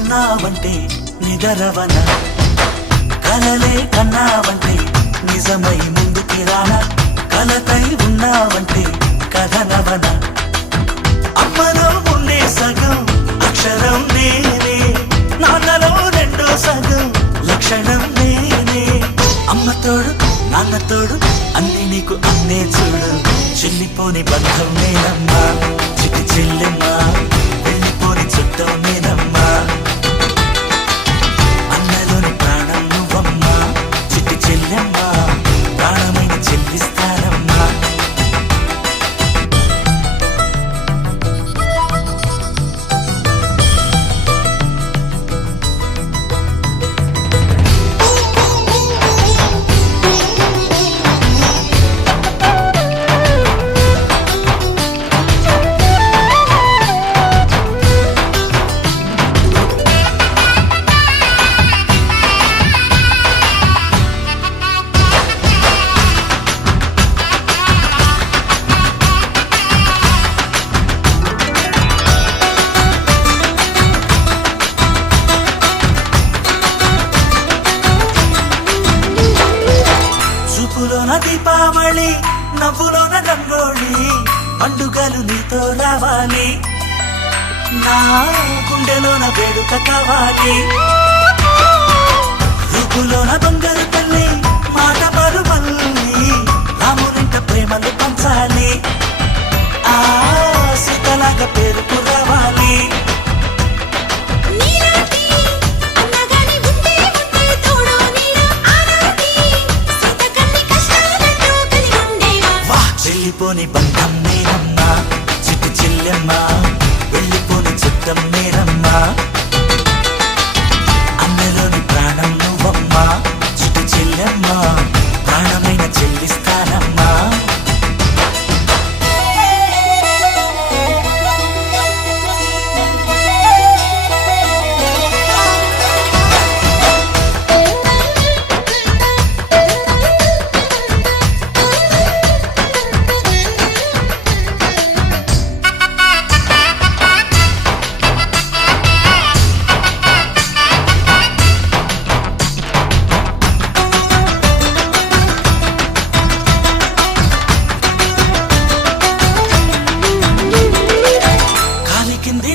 ఉన్నావంటే నిదరవన కలలే కన్నావంటే నిజమై ముందుకి రానా కలతై ఉన్నావంటే కథనవన అమ్మలో ఉండే సగం అక్షరం నేనే నాన్నలో రెండో సగం లక్షణం నేనే అమ్మతోడు నాన్నతోడు అన్ని నీకు అన్నే చూడు చెల్లిపోని బంధం నేనమ్మా చిటి చెల్లెమ్మా వెళ్ళిపోని చుట్టం నేనమ్మా అన్నలోని ప్రాణం నువ్వమ్మా చిటి చెల్లెమ్మా ప్రాణమైన చెల్లిస్తానమ్మా చూపులోన దీపావళి నవ్వులోన రంగోళి పండుగలు నీతో రావాలి నా గుండెలోన వేడుక కావాలి రూపులోన దొంగలు తల్లి మాట పరుమల్లి రామునింట ప్రేమలు పంచాలి ఆ సీతలాగా పేరుకు రావాలి వెళ్ళిపోని బంధం నేనమ్మా చిట్టి చెల్లెమ్మా వెళ్ళిపోని చుట్టం నేనమ్మా అన్నలోని ప్రాణం నువ్వమ్మా చిట్టి చెల్లెమ్మా ప్రాణమైన చెల్లిస్తానమ్మా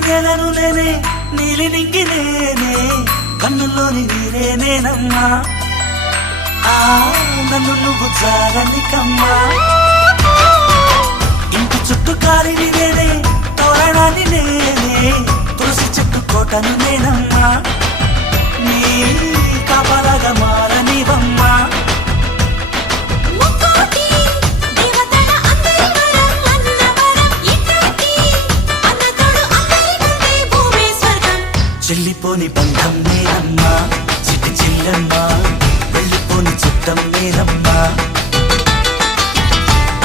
నేలను నేనే నీలి నింగి నేనే కన్నుల్లోని నీరే నేనమ్మా ఆ నన్ను నువ్వు జారనికమ్మా ఇంటి చుట్టూ కాలిని నేనే తోరణాన్ని నేనే తులసి చెట్టు కోటను నేనమ్మా నీ కాపలాగా మారనివమ్మా చెల్లిపోని బంధం నేనమ్మా చిటి చెల్లెమ్మా వెళ్ళిపోని చుట్టం నేనమ్మా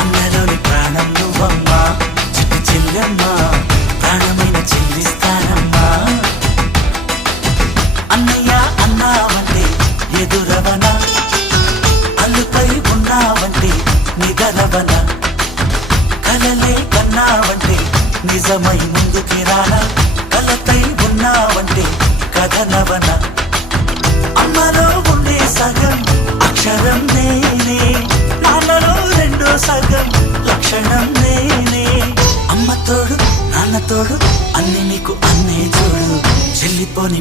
అన్నలోని ప్రాణం నువ్వమ్మా చిటి చెల్లెమ్మా ప్రాణమైన చెల్లిస్తానమ్మా అన్నయ్య అన్నావంటే ఎదురవన అల్లుపై ఉన్నావంటే నిదరవన కలలే కన్నావంటే నిజమై ముందుకి రానా కలతై ఉన్నావంటే కథనవన అమ్మలో ఉండే సగం అక్షరం నేనే నాన్నలో రెండో సగం లక్షణం నేనే అమ్మతోడు నాన్నతోడు అన్ని నీకు అన్నే చూడు చెల్లిపోని